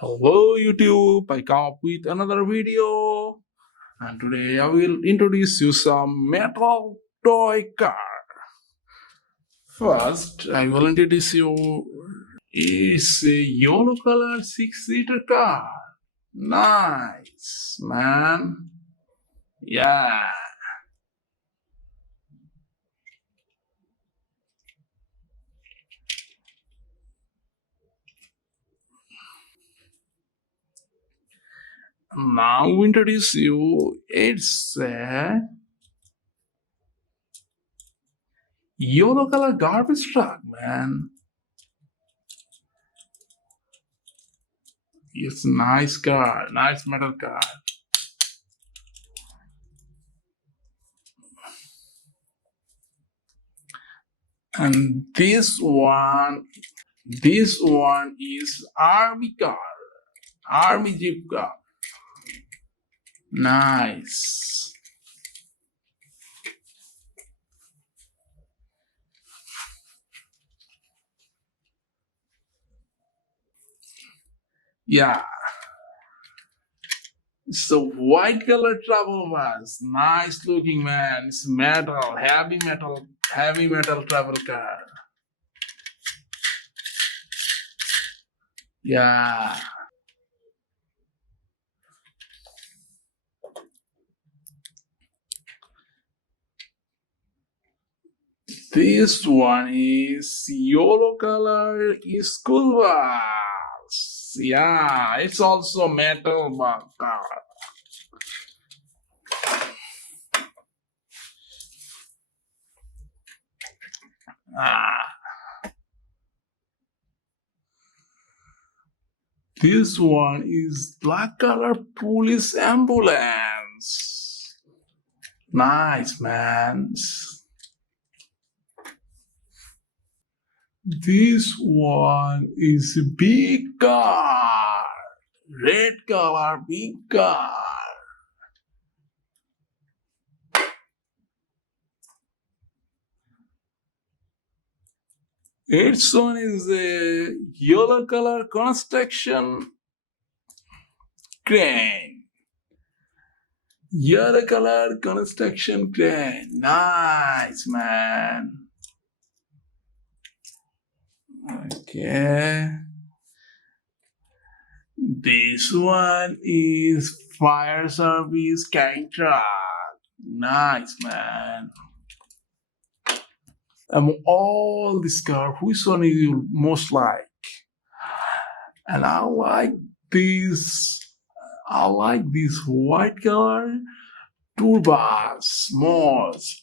Hello YouTube, I come up with another video and today I will introduce you some metal toy car. First, I will introduce you it's a yellow color 6-seater car. Nice, man. Yeah. Now we introduce you it's a yellow color garbage truck, man. It's nice car, nice metal car. And this one is Army car, Army Jeep car. Nice. Yeah. It's a white color travel bus. Nice looking, man. It's metal, heavy metal travel car. Yeah. This one is yellow color school bus. Yeah, it's also metal car. This one is black color police ambulance. Nice, man. This one is a big car. Red color, big car. Its one is a yellow color construction crane. Yellow color construction crane. Nice, man. Okay. This one is fire service carrying truck. Nice, man. Among all this car, which one is you most like? And I like this white color tour bus most.